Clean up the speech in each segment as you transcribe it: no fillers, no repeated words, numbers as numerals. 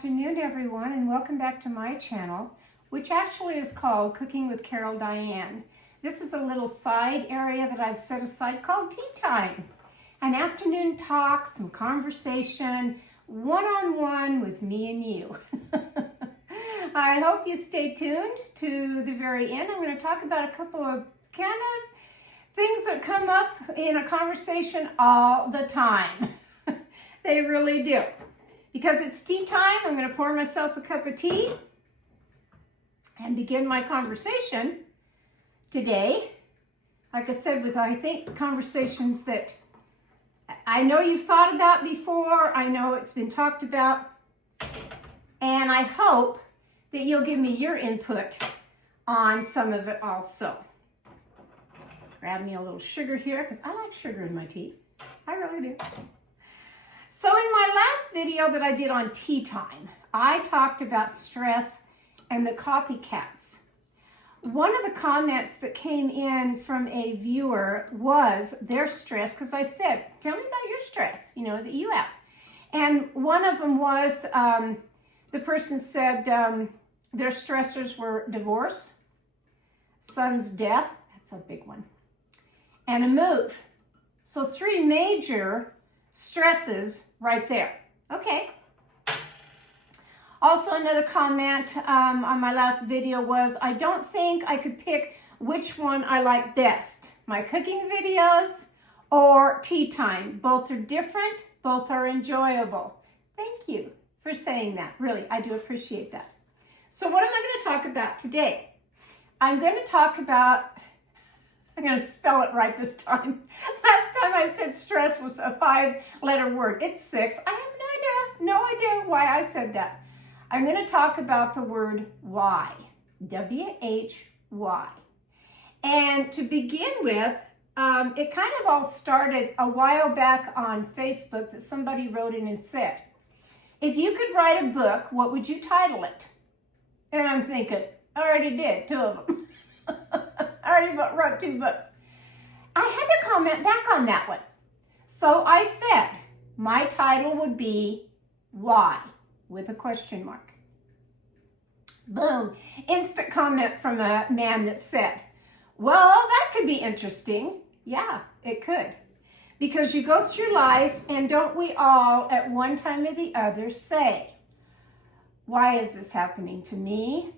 afternoon, everyone, and welcome back to my channel, which actually is called Cooking with Carol Diane. This is a little side area that I've set aside called Tea Time. An afternoon talk, some conversation, one-on-one with me and you. I hope you stay tuned to the very end. I'm going to talk about a couple of kind of things that come up in a conversation all the time. They really do. Because it's tea time, I'm going to pour myself a cup of tea and begin my conversation today. Like I said, with, I think, conversations that I know you've thought about before. I know it's been talked about. And I hope that you'll give me your input on some of it also. Grab me a little sugar here, because I like sugar in my tea. I really do. So in my last video that I did on tea time, I talked about stress and the copycats. One of the comments that came in from a viewer was their stress, because I said, tell me about your stress, that you have. And one of them was, the person said their stressors were divorce, son's death, that's a big one, and a move. So 3 major stresses right there. Okay. Also, another comment on my last video was, I don't think I could pick which one I like best, my cooking videos or tea time. Both are different, both are enjoyable. Thank you for saying that. Really, I do appreciate that. So what am I going to talk about today? I'm going to talk about, I'm going to spell it right this time. Last time I said stress was a 5-letter word. It's 6. I have no idea why I said that. I'm going to talk about the word why. W-H-Y. And to begin with, it kind of all started a while back on Facebook that somebody wrote in and said, if you could write a book, what would you title it? And I'm thinking, I already did, 2 of them. I already wrote 2 books. I had to comment back on that one. So I said, my title would be Why, with a question mark. Boom. Instant comment from a man that said, well, that could be interesting. Yeah, it could. Because you go through life, and don't we all at one time or the other say, why is this happening to me?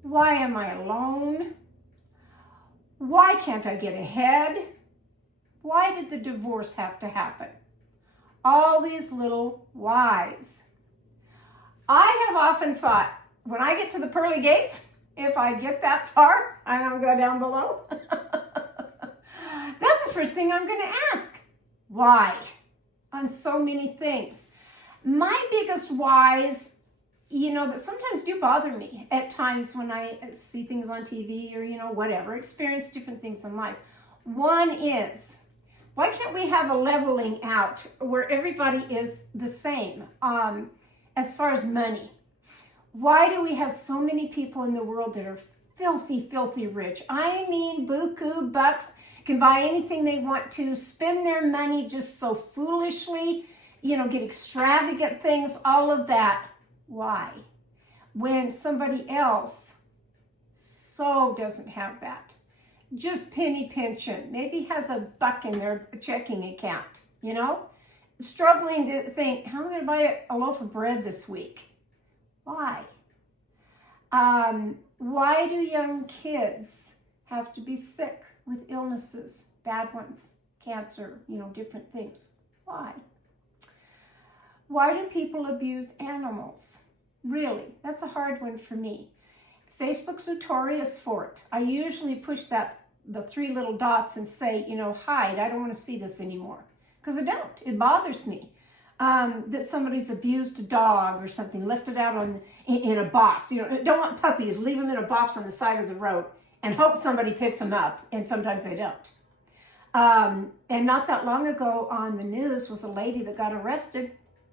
Why am I alone? Why can't I get ahead? Why did the divorce have to happen? All these little whys. I have often thought, when I get to the pearly gates, if I get that far, I don't go down below. That's the first thing I'm going to ask. Why? On so many things. My biggest whys, that sometimes do bother me at times when I see things on TV or, whatever, experience different things in life. One is, why can't we have a leveling out where everybody is the same as far as money? Why do we have so many people in the world that are filthy, filthy rich? I mean, buku bucks, can buy anything they want to, spend their money just so foolishly, get extravagant things, all of that. Why? When somebody else so doesn't have that. Just penny pinching. Maybe has a buck in their checking account, Struggling to think, how am I going to buy a loaf of bread this week? Why? Why do young kids have to be sick with illnesses, bad ones, cancer, different things? Why? Why do people abuse animals? Really, that's a hard one for me. Facebook's notorious for it. I usually push the 3 little dots and say, hide, I don't want to see this anymore. Because I don't. It bothers me that somebody's abused a dog or something, left it out in a box. Don't want puppies, leave them in a box on the side of the road and hope somebody picks them up, and sometimes they don't. And not that long ago on the news was a lady that got arrested,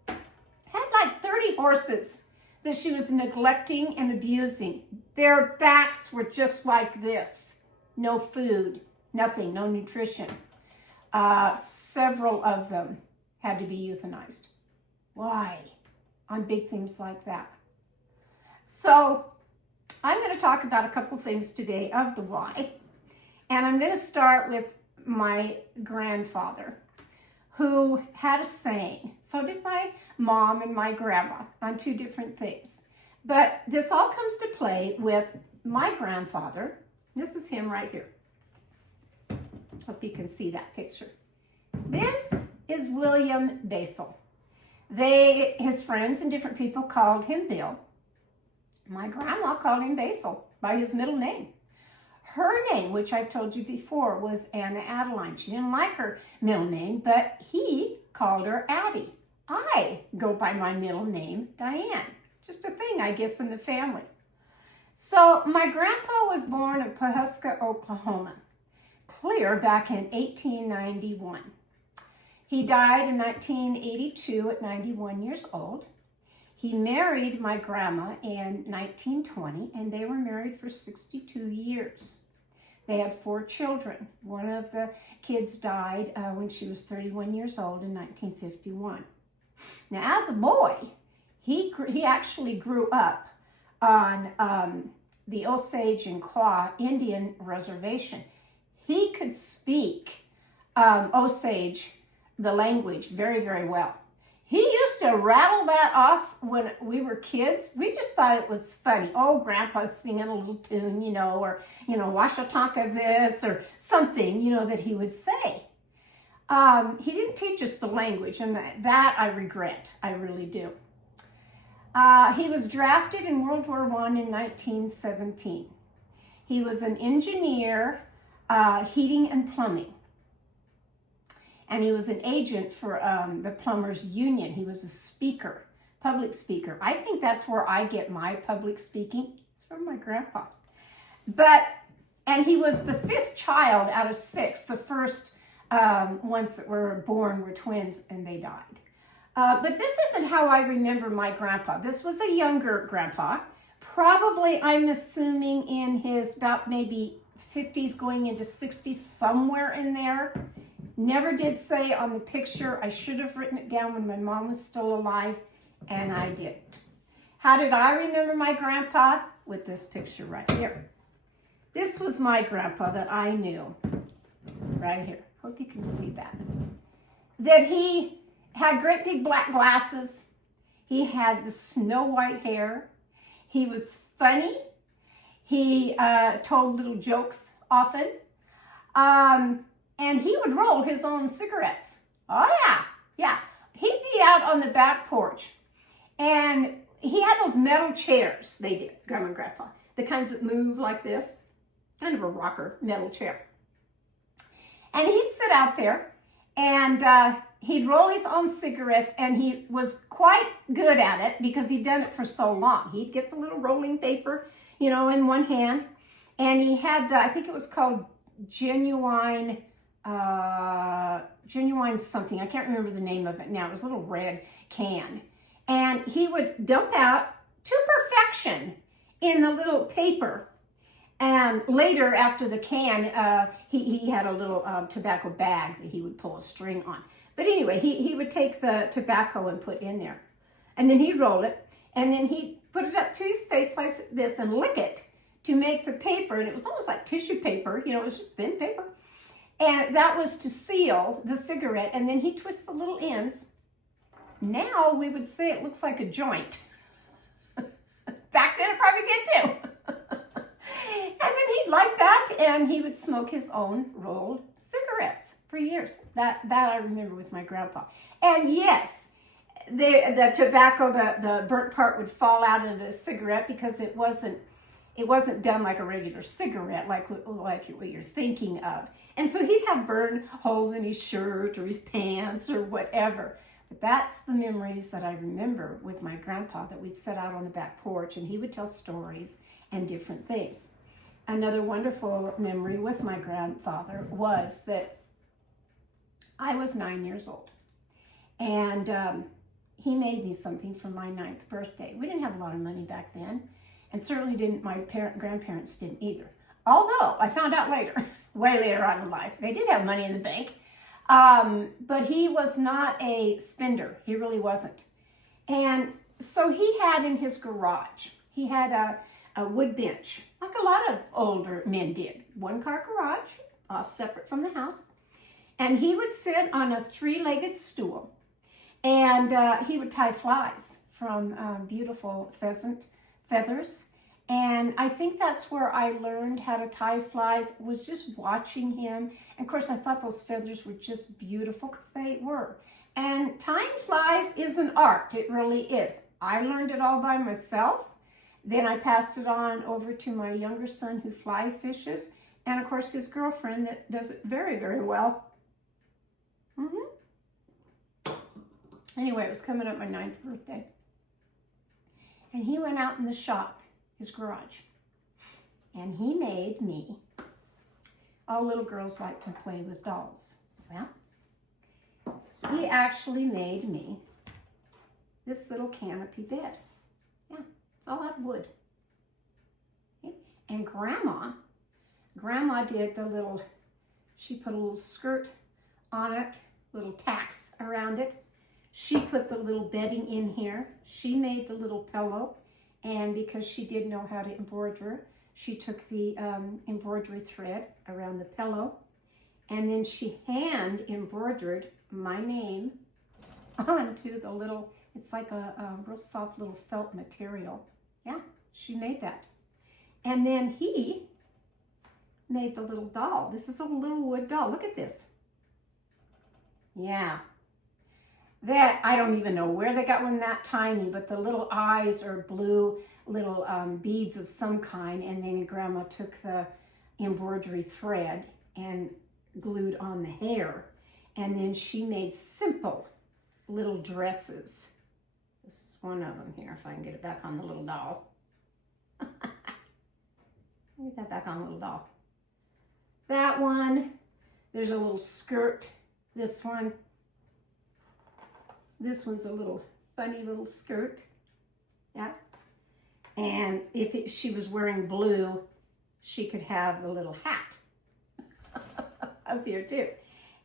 had like 30 horses that she was neglecting and abusing. Their backs were just like this. No food, nothing, no nutrition. Several of them had to be euthanized. Why? on big things like that. So I'm going to talk about a couple things today of the why. And I'm going to start with my grandfather, who had a saying. So did my mom and my grandma on two different things. But this all comes to play with my grandfather. This is him right here. Hope you can see that picture. This is William Basel. His friends and different people called him Bill. My grandma called him Basel by his middle name. Her name, which I've told you before, was Anna Adeline. She didn't like her middle name, but he called her Addie. I go by my middle name, Diane. Just a thing, I guess, in the family. So my grandpa was born in Pawhuska, Oklahoma, clear back in 1891. He died in 1982 at 91 years old. He married my grandma in 1920, and they were married for 62 years. They had 4 children. One of the kids died when she was 31 years old in 1951. Now, as a boy, he actually grew up on the Osage and Quaw Indian Reservation. He could speak Osage, the language, very, very well. He used to rattle that off when we were kids. We just thought it was funny. Oh, Grandpa's singing a little tune, or, Washatanka this or something, that he would say. He didn't teach us the language, and that I regret. I really do. He was drafted in World War I in 1917. He was an engineer, heating and plumbing. And he was an agent for the Plumbers Union. He was a speaker, public speaker. I think that's where I get my public speaking. It's from my grandpa. And he was the 5th child out of 6. The first ones that were born were twins, and they died. But this isn't how I remember my grandpa. This was a younger grandpa. Probably, I'm assuming, in his about maybe 50s going into 60s, somewhere in there. Never did say on the picture. I should have written it down when my mom was still alive, and I didn't. How did I remember my grandpa? With this picture right here. This was my grandpa that I knew, right here. Hope you can see that. That he had great big black glasses. He had the snow white hair. He was funny. He told little jokes often. And he would roll his own cigarettes. Oh, yeah. He'd be out on the back porch. And he had those metal chairs, they did, Grandma and Grandpa. The kinds that move like this. Kind of a rocker metal chair. And he'd sit out there, and he'd roll his own cigarettes, and he was quite good at it because he'd done it for so long. He'd get the little rolling paper, in one hand. And he had I think it was called genuine something. I can't remember the name of it now. It was a little red can. And he would dump out to perfection in the little paper. And later, after the can, he had a little tobacco bag that he would pull a string on. But anyway, he would take the tobacco and put in there. And then he'd roll it. And then he'd put it up to his face like this and lick it to make the paper. And it was almost like tissue paper. It was just thin paper. And that was to seal the cigarette, and then he'd twist the little ends. Now we would say it looks like a joint. Back then it probably did too. And then he'd light that, and he would smoke his own rolled cigarettes for years. That I remember with my grandpa. And yes, the tobacco, the burnt part would fall out of the cigarette because it wasn't done like a regular cigarette, like what you're thinking of. And so he'd have burn holes in his shirt or his pants or whatever. But that's the memories that I remember with my grandpa, that we'd sit out on the back porch and he would tell stories and different things. Another wonderful memory with my grandfather was that I was 9 years old. And he made me something for my 9th birthday. We didn't have a lot of money back then. And certainly didn't, my grandparents didn't either. Although I found out later, way later on in life, they did have money in the bank. But he was not a spender. He really wasn't. And so he had in his garage, he had a wood bench, like a lot of older men did. One-car garage, off separate from the house. And he would sit on a three-legged stool, and he would tie flies from beautiful pheasant feathers. And I think that's where I learned how to tie flies, was just watching him. And of course, I thought those feathers were just beautiful, because they were. And tying flies is an art. It really is. I learned it all by myself. Then I passed it on over to my younger son, who fly fishes. And of course, his girlfriend that does it very, very well. Anyway, it was coming up my 9th birthday. And he went out in the shop, his garage, and he made me, all little girls like to play with dolls. Well, he actually made me this little canopy bed. Yeah, it's all out of wood. Okay. And Grandma did the little, she put a little skirt on it, little tacks around it. She put the little bedding in here. She made the little pillow. And because she did know how to embroider, she took the embroidery thread around the pillow. And then she hand embroidered my name onto the little, it's like a real soft little felt material. Yeah, she made that. And then he made the little doll. This is a little wood doll. Look at this. Yeah. That, I don't even know where they got one that tiny, but the little eyes are blue, little beads of some kind. And then Grandma took the embroidery thread and glued on the hair. And then she made simple little dresses. This is one of them here, if I can get it back on the little doll. Get that back on the little doll. That one, there's a little skirt. This one. This one's a little funny little skirt. Yeah. And if she was wearing blue, she could have the little hat up here too.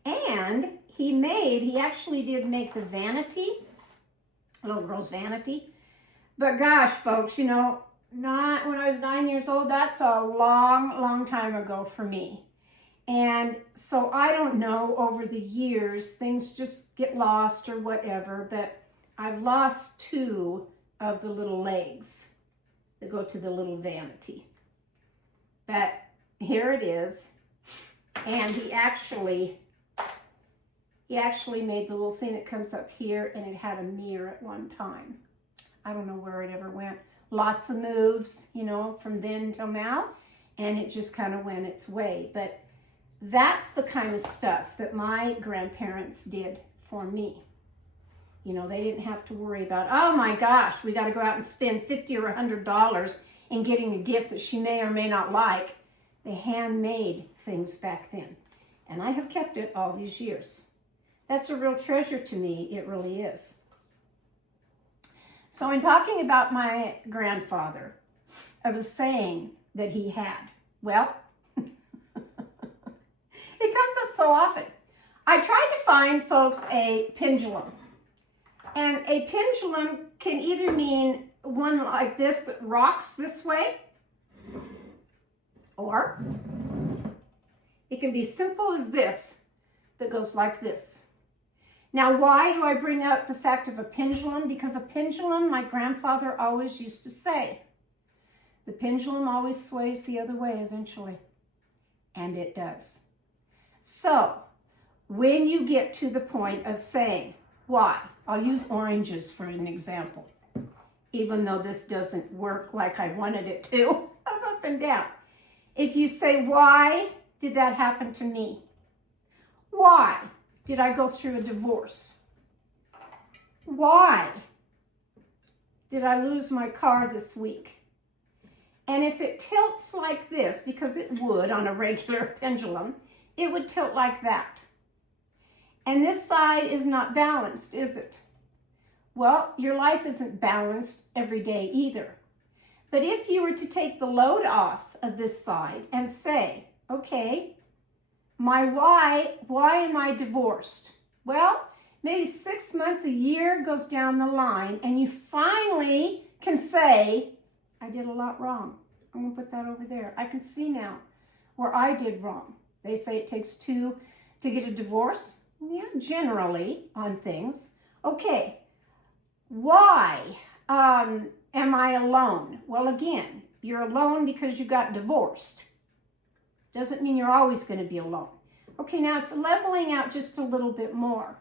And he actually did make the vanity, little girl's vanity. But gosh, folks, you know, not when I was 9 years old, that's a long, long time ago for me. And so I don't know, over the years, things just get lost or whatever, but I've lost 2 of the little legs that go to the little vanity. But here it is. And he actually made the little thing that comes up here, and it had a mirror at one time. I don't know where it ever went. Lots of moves, you know, from then till now, and it just kind of went its way. But that's the kind of stuff that my grandparents did for me. You know, they didn't have to worry about, oh my gosh, we got to go out and spend $50 or $100 in getting a gift that she may or may not like. They handmade things back then. And I have kept it all these years. That's a real treasure to me. It really is. So in talking about my grandfather, I was saying that he had, well, it comes up so often. I tried to find, folks, a pendulum. And a pendulum can either mean one like this that rocks this way, or it can be simple as this that goes like this. Now, why do I bring up the fact of a pendulum? Because a pendulum, my grandfather always used to say, the pendulum always sways the other way eventually. And it does. So, when you get to the point of saying, why? I'll use oranges for an example, even though this doesn't work like I wanted it to, up and down. If you say, why did that happen to me? Why did I go through a divorce? Why did I lose my car this week? And if it tilts like this, because it would on a regular pendulum, it would tilt like that. And this side is not balanced, is it? Well, your life isn't balanced every day either. But if you were to take the load off of this side and say, okay, my why am I divorced? Well, maybe 6 months, a year goes down the line, and you finally can say, I did a lot wrong. I'm going to put that over there. I can see now where I did wrong. They say it takes 2 to get a divorce. Yeah, generally on things. Okay, why am I alone? Well, again, you're alone because you got divorced. Doesn't mean you're always going to be alone. Okay, now it's leveling out just a little bit more.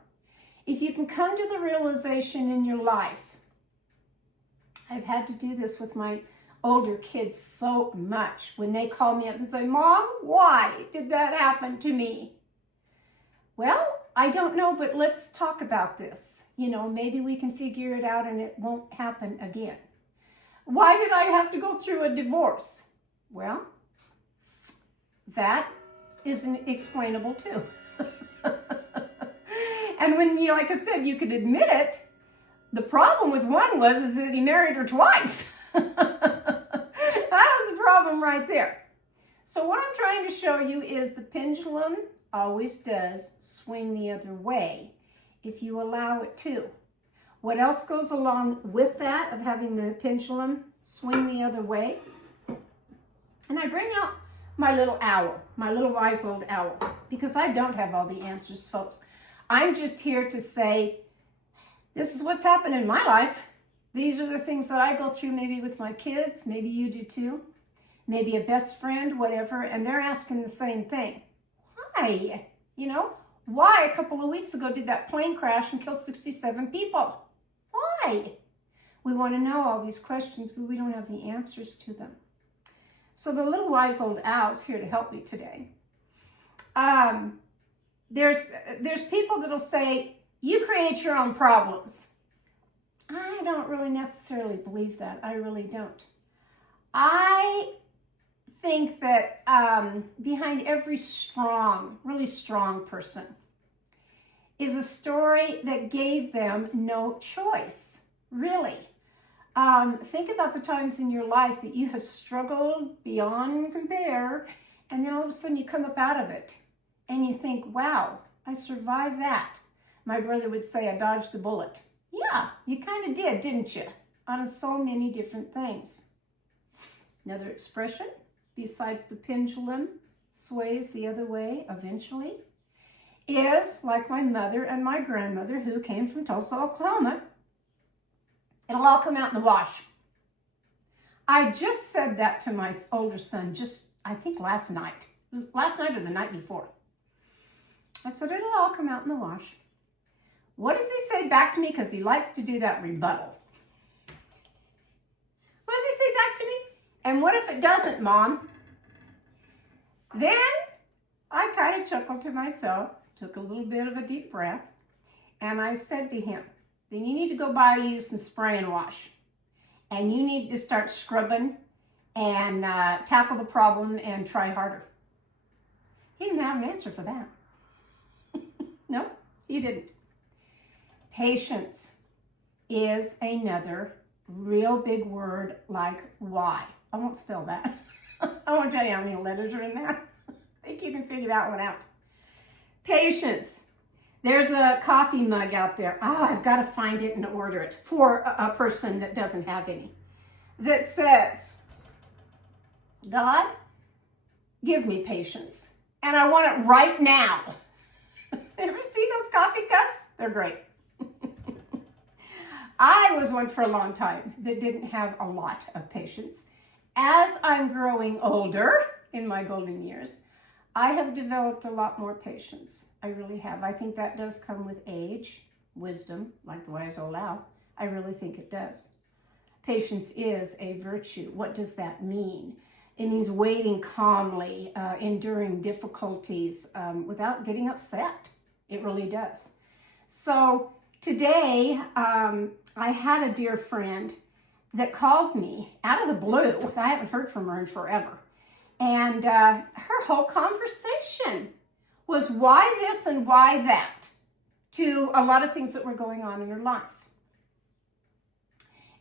If you can come to the realization in your life, I've had to do this with my older kids so much when they call me up and say, Mom, why did that happen to me? Well, I don't know, but let's talk about this. You know, maybe we can figure it out and it won't happen again. Why did I have to go through a divorce? Well, that isn't explainable too. And when, you know, like I said, you could admit it, the problem with one is that he married her twice. That was the problem right there. So what I'm trying to show you is the pendulum always does swing the other way if you allow it to. What else goes along with that of having the pendulum swing the other way? And I bring out my little owl, my little wise old owl, because I don't have all the answers, folks. I'm just here to say, this is what's happened in my life. These are the things that I go through, maybe with my kids, maybe you do too, maybe a best friend, whatever, and they're asking the same thing. Why? You know, why a couple of weeks ago did that plane crash and kill 67 people? Why? We want to know all these questions, but we don't have the answers to them. So the little wise old owl's here to help me today. There's people that'll say, you create your own problems. I don't really necessarily believe that. I really don't. I think that behind every strong, really strong person is a story that gave them no choice, really. Think about the times in your life that you have struggled beyond compare, and then all of a sudden you come up out of it, and you think, wow, I survived that. My brother would say, I dodged the bullet. Yeah, you kind of did, didn't you? On so many different things. Another expression, besides the pendulum sways the other way eventually, is like my mother and my grandmother who came from Tulsa, Oklahoma. It'll all come out in the wash. I just said that to my older son I think last night or the night before. I said, it'll all come out in the wash. What does he say back to me? Because he likes to do that rebuttal. What does he say back to me? And what if it doesn't, Mom? Then I kind of chuckled to myself, took a little bit of a deep breath, and I said to him, then you need to go buy you some spray and wash. And you need to start scrubbing and tackle the problem and try harder. He didn't have an answer for that. No, he didn't. Patience is another real big word like why. I won't spell that. I won't tell you how many letters are in that. I think you can figure that one out. Patience. There's a coffee mug out there. Oh, I've got to find it and order it for a person that doesn't have any. That says, God, give me patience. And I want it right now. Ever see those coffee cups? They're great. I was one for a long time that didn't have a lot of patience. As I'm growing older in my golden years, I have developed a lot more patience. I really have. I think that does come with age, wisdom, like the wise old owl. I really think it does. Patience is a virtue. What does that mean? It means waiting calmly, enduring difficulties without getting upset. It really does. So today, I had a dear friend that called me out of the blue. I haven't heard from her in forever. And her whole conversation was why this and why that to a lot of things that were going on in her life.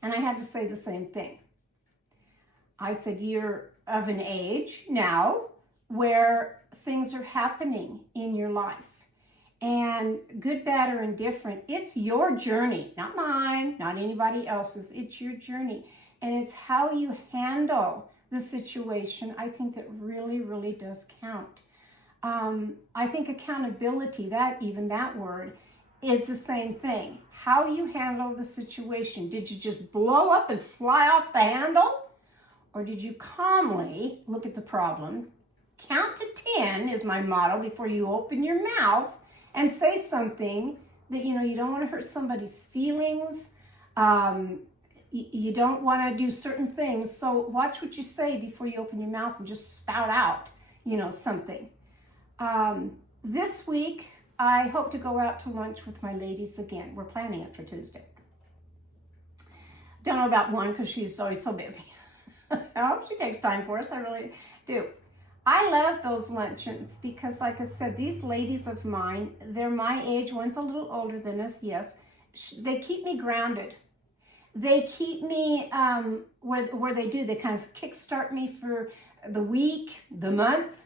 And I had to say the same thing. I said, you're of an age now where things are happening in your life. And good, bad, or indifferent, it's your journey, not mine, not anybody else's. It's your journey. And it's how you handle the situation, I think, that really, really does count. I think accountability, that word, is the same thing. How you handle the situation. Did you just blow up and fly off the handle? Or did you calmly look at the problem? Count to 10 is my motto before you open your mouth and say something that, you don't want to hurt somebody's feelings. You don't want to do certain things. So watch what you say before you open your mouth and just spout out, something. This week, I hope to go out to lunch with my ladies again. We're planning it for Tuesday. Don't know about one because she's always so busy. I hope she takes time for us. I really do. I love those luncheons because, like I said, these ladies of mine, they're my age. One's a little older than us, yes. They keep me grounded. They keep me where they do. They kind of kickstart me for the week, the month.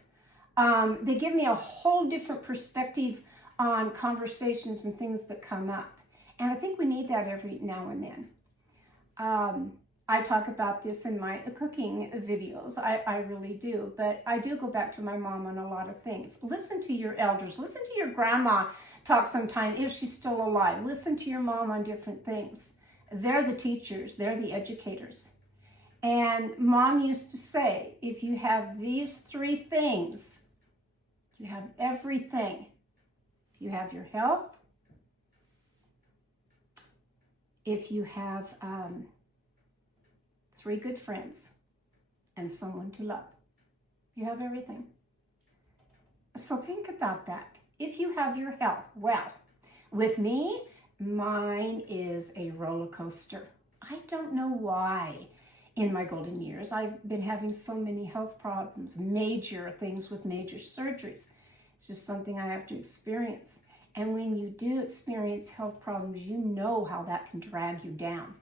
They give me a whole different perspective on conversations and things that come up. And I think we need that every now and then. I talk about this in my cooking videos. I really do. But I do go back to my mom on a lot of things. Listen to your elders. Listen to your grandma talk sometime if she's still alive. Listen to your mom on different things. They're the teachers. They're the educators. And Mom used to say, if you have these three things, you have everything. If you have your health, if you have three good friends and someone to love, you have everything. So think about that. If you have your health, well, with me, mine is a roller coaster. I don't know why in my golden years I've been having so many health problems, major things with major surgeries. It's just something I have to experience. And when you do experience health problems, you know how that can drag you down.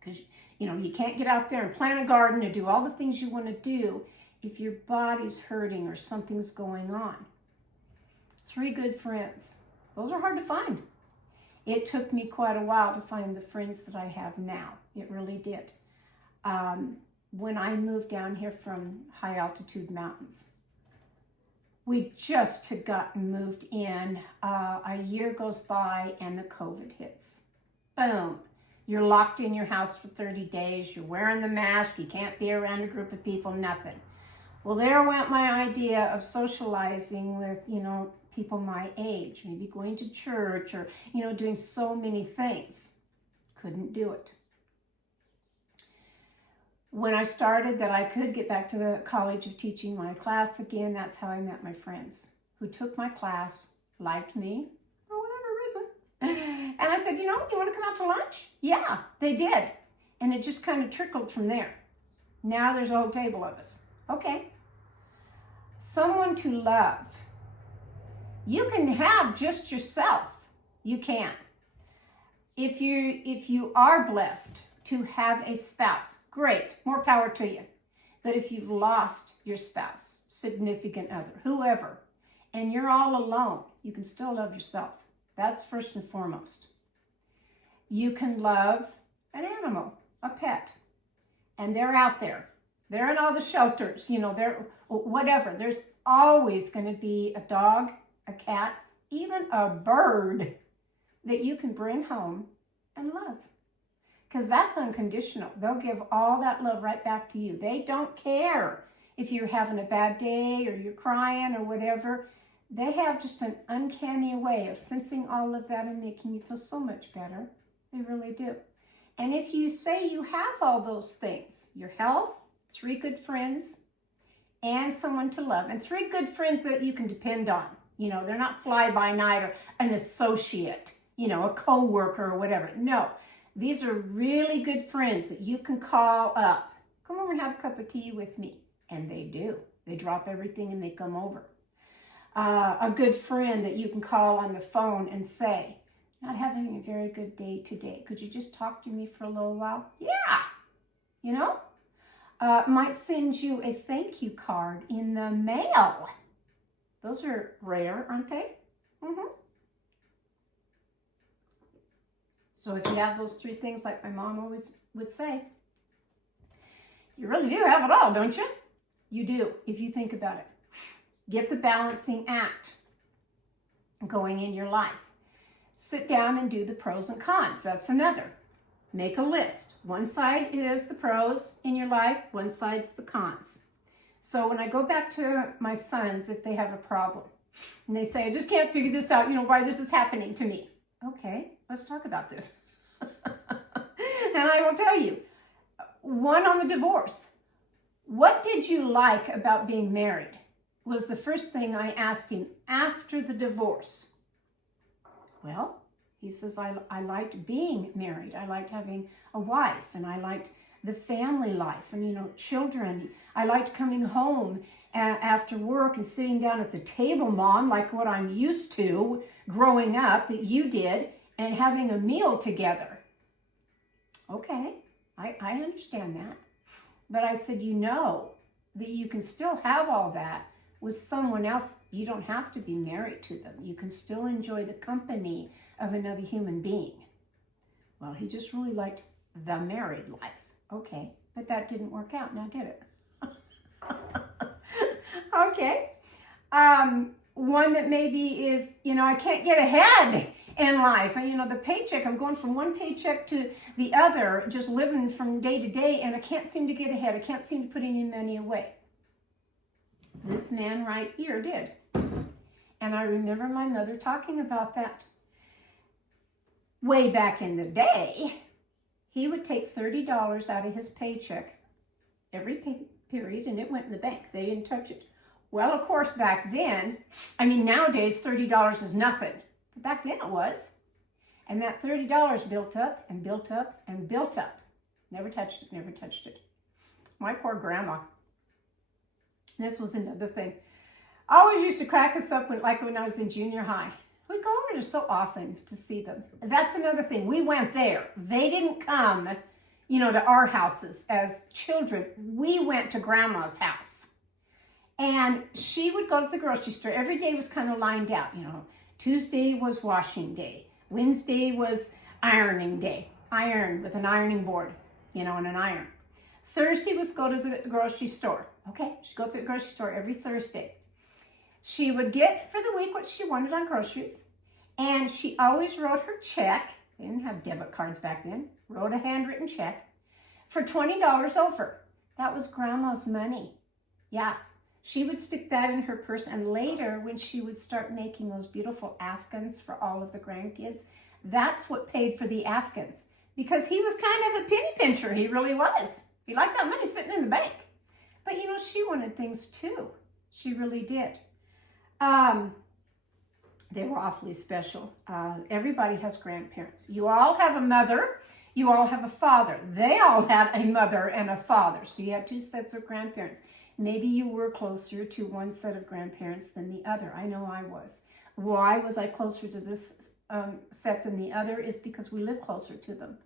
Because, you can't get out there and plant a garden or do all the things you want to do if your body's hurting or something's going on. Three good friends. Those are hard to find. It took me quite a while to find the friends that I have now. It really did. When I moved down here from high altitude mountains, we just had gotten moved in. A year goes by and the COVID hits. Boom. You're locked in your house for 30 days. You're wearing the mask. You can't be around a group of people, nothing. Well, there went my idea of socializing with, people my age, maybe going to church or, doing so many things. Couldn't do it. When I started that I could get back to the college of teaching my class again, that's how I met my friends who took my class, liked me for whatever reason. And I said, you want to come out to lunch? Yeah, they did. And it just kind of trickled from there. Now there's a whole table of us. Okay. Someone to love. You can have just yourself. You can. If you are blessed to have a spouse, great, more power to you. But if you've lost your spouse, significant other, whoever, and you're all alone, you can still love yourself. That's first and foremost. You can love an animal, a pet, and they're out there. They're in all the shelters, they're whatever. There's always going to be a dog, a cat, even a bird that you can bring home and love. Because that's unconditional. They'll give all that love right back to you. They don't care if you're having a bad day or you're crying or whatever. They have just an uncanny way of sensing all of that and making you feel so much better. They really do. And if you say you have all those things, your health, three good friends, and someone to love, and three good friends that you can depend on. They're not fly-by-night or an associate, a co-worker or whatever. No, these are really good friends that you can call up. Come over and have a cup of tea with me. And they do. They drop everything and they come over. A good friend that you can call on the phone and say, not having a very good day today. Could you just talk to me for a little while? Yeah. Might send you a thank you card in the mail. Those are rare, aren't they? Mm-hmm. So if you have those three things, like my mom always would say, you really do have it all, don't you? You do, if you think about it. Get the balancing act going in your life. Sit down and do the pros and cons. That's another. Make a list. One side is the pros in your life, one side's the cons. So when I go back to my sons, if they have a problem, and they say, I just can't figure this out, why this is happening to me. Okay, let's talk about this. And I will tell you, one on the divorce. What did you like about being married? Was the first thing I asked him after the divorce. Well, he says, I liked being married. I liked having a wife, and I liked the family life and, children. I liked coming home after work and sitting down at the table, Mom, like what I'm used to growing up that you did, and having a meal together. Okay, I understand that. But I said, that you can still have all that with someone else. You don't have to be married to them. You can still enjoy the company of another human being. Well, he just really liked the married life. Okay, but that didn't work out now, did it? Okay. One that maybe is, I can't get ahead in life. The paycheck, I'm going from one paycheck to the other, just living from day to day, and I can't seem to get ahead. I can't seem to put any money away. This man right here did. And I remember my mother talking about that. Way back in the day, he would take $30 out of his paycheck every period, and it went in the bank. They didn't touch it. Well, of course, back then, nowadays $30 is nothing. But back then it was. And that $30 built up and built up and built up. Never touched it, never touched it. My poor grandma. This was another thing. Always used to crack us up when I was in junior high. We'd go over there so often to see them. That's another thing. We went there. They didn't come, to our houses as children. We went to Grandma's house. And she would go to the grocery store. Every day was kind of lined out, Tuesday was washing day. Wednesday was ironing day. Iron with an ironing board, and an iron. Thursday was go to the grocery store. Okay, she'd go to the grocery store every Thursday. She would get for the week what she wanted on groceries, and she always wrote her check. They didn't have debit cards back then. Wrote a handwritten check for $20 over. That was Grandma's money. Yeah, she would stick that in her purse, and later when she would start making those beautiful Afghans for all of the grandkids, that's what paid for the Afghans, because he was kind of a penny pincher. He really was. He liked that money sitting in the bank. But she wanted things too. She really did. They were awfully special. Everybody has grandparents. You all have a mother. You all have a father. They all had a mother and a father. So you had two sets of grandparents. Maybe you were closer to one set of grandparents than the other. I know I was. Why was I closer to this set than the other? Is because we lived closer to them.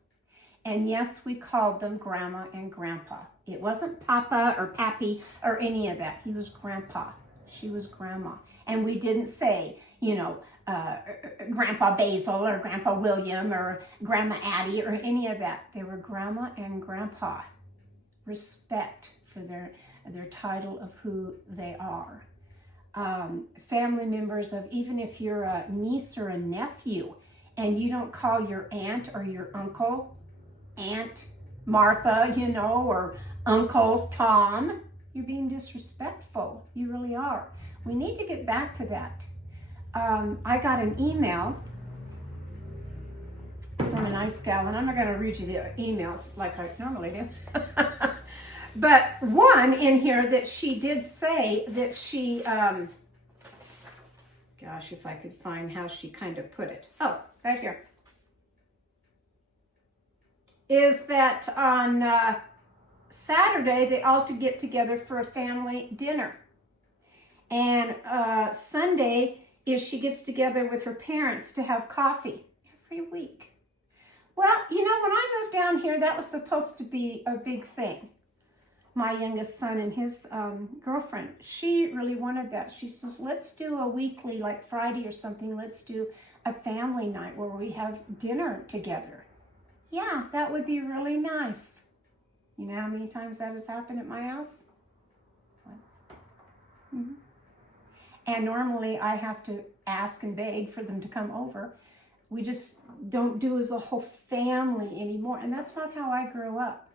And yes, we called them Grandma and Grandpa. It wasn't Papa or Pappy or any of that. He was Grandpa. She was Grandma. And we didn't say, Grandpa Basil or Grandpa William or Grandma Addie or any of that. They were Grandma and Grandpa. Respect for their title of who they are. Family members of, even if you're a niece or a nephew and you don't call your aunt or your uncle Aunt Martha, or Uncle Tom, you're being disrespectful. You really are. We need to get back to that. I got an email from a nice gal, and I'm not going to read you the emails like I normally do. But one in here that she did say that she, gosh, if I could find how she kind of put it. Oh, right here. Is that on Saturday, they all to get together for a family dinner. And Sunday is she gets together with her parents to have coffee every week. Well, when I moved down here, that was supposed to be a big thing. my youngest son and his girlfriend, she really wanted that. She says, let's do a weekly, like Friday or something, let's do a family night where we have dinner together. Yeah, that would be really nice. You know how many times that has happened at my house? Once. Mm-hmm. And normally I have to ask and beg for them to come over. We just don't do as a whole family anymore. And that's not how I grew up.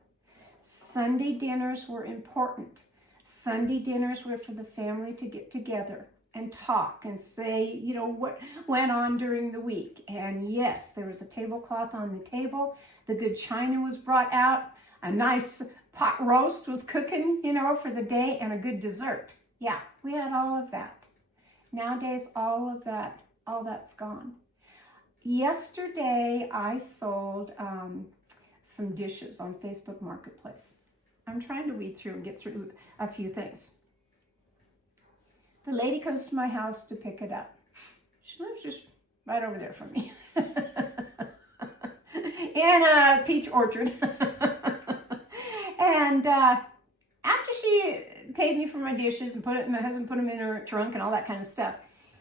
Sunday dinners were important. Sunday dinners were for the family to get together and talk and say, you know, what went on during the week. And yes, there was a tablecloth on the table. The good china was brought out. A nice pot roast was cooking, you know, for the day, and a good dessert. Yeah, we had all of that. Nowadays, all that's gone. Yesterday, I sold some dishes on Facebook Marketplace. I'm trying to weed through and get through a few things. The lady comes to my house to pick it up. She lives just right over there from me. In a peach orchard. And after she paid me for my dishes and my husband put them in her trunk and all that kind of stuff,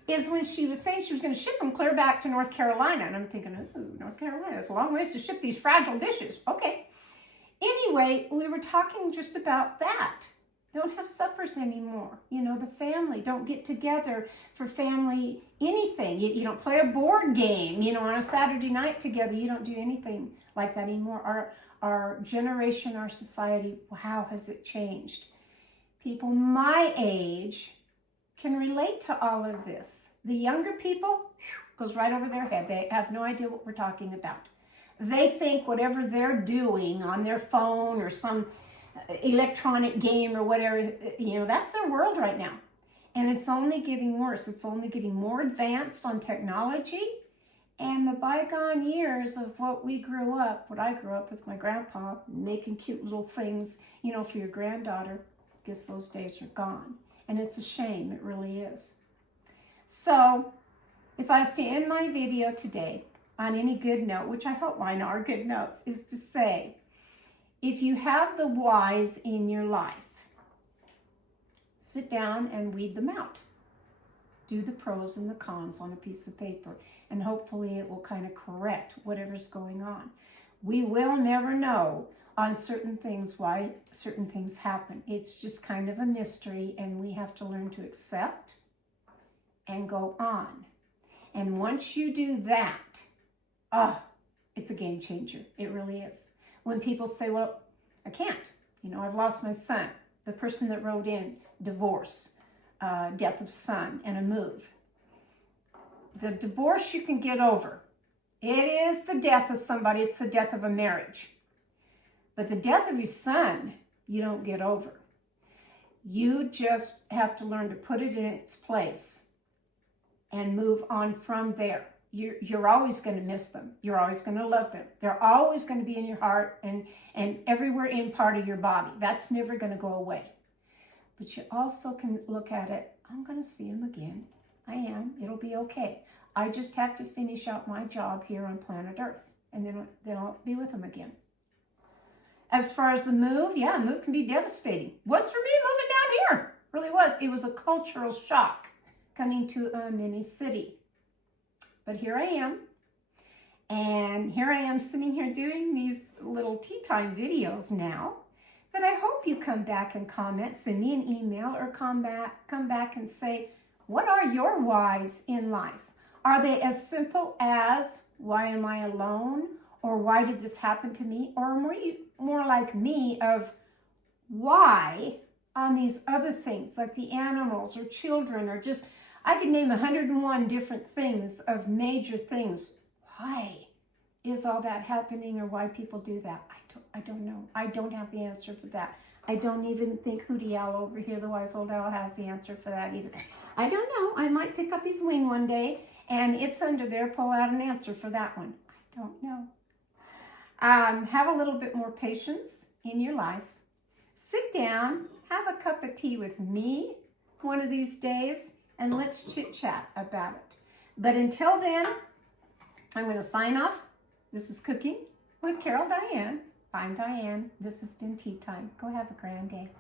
is when she was saying she was going to ship them clear back to North Carolina. And I'm thinking, ooh, North Carolina, it's a long ways to ship these fragile dishes. Okay. Anyway, we were talking just about that. Don't have suppers anymore. You know, the family don't get together for family anything. You don't play a board game, you know, on a Saturday night together. You don't do anything like that anymore. Our generation, our society, how has it changed? People my age can relate to all of this. The younger people, goes right over their head. They have no idea what we're talking about. They think whatever they're doing on their phone or some electronic game or whatever, you know, that's their world right now. And it's only getting worse. It's only getting more advanced on technology. And the bygone years of what I grew up with my grandpa, making cute little things, you know, for your granddaughter, I guess those days are gone. And it's a shame, it really is. So, if I was to end my video today on any good note, which I hope mine are good notes, is to say, if you have the whys in your life, sit down and weed them out. Do the pros and the cons on a piece of paper, and hopefully it will kind of correct whatever's going on. We will never know on certain things why certain things happen. It's just kind of a mystery, and we have to learn to accept and go on. And once you do that, it's a game changer. It really is. When people say, well, I can't. You know, I've lost my son. The person that wrote in, divorce, death of son, and a move. The divorce you can get over. It is the death of somebody. It's the death of a marriage. But the death of your son, you don't get over. You just have to learn to put it in its place and move on from there. You're always going to miss them. You're always going to love them. They're always going to be in your heart and everywhere in part of your body. That's never going to go away. But you also can look at it, I'm going to see him again. I am. It'll be okay. I just have to finish out my job here on planet Earth, and then I'll be with him again. As far as the move, yeah, a move can be devastating. Was for me moving down here. Really was. It was a cultural shock coming to a mini city. But here I am, and here I am sitting here doing these little tea time videos now, that I hope you come back and comment, send me an email, or come back and say, what are your whys in life? Are they as simple as, why am I alone? Or why did this happen to me? Or more like me of, why on these other things, like the animals or children, or just, I could name 101 different things of major things. Why is all that happening, or why people do that? I don't know. I don't have the answer for that. I don't even think Hootie Owl over here, the wise old owl, has the answer for that either. I don't know. I might pick up his wing one day, and it's under there, pull out an answer for that one. I don't know. Have a little bit more patience in your life. Sit down, have a cup of tea with me one of these days, and let's chit-chat about it. But until then, I'm going to sign off. This is Cooking with Carol Diane. I'm Diane. This has been Tea Time. Go have a grand day.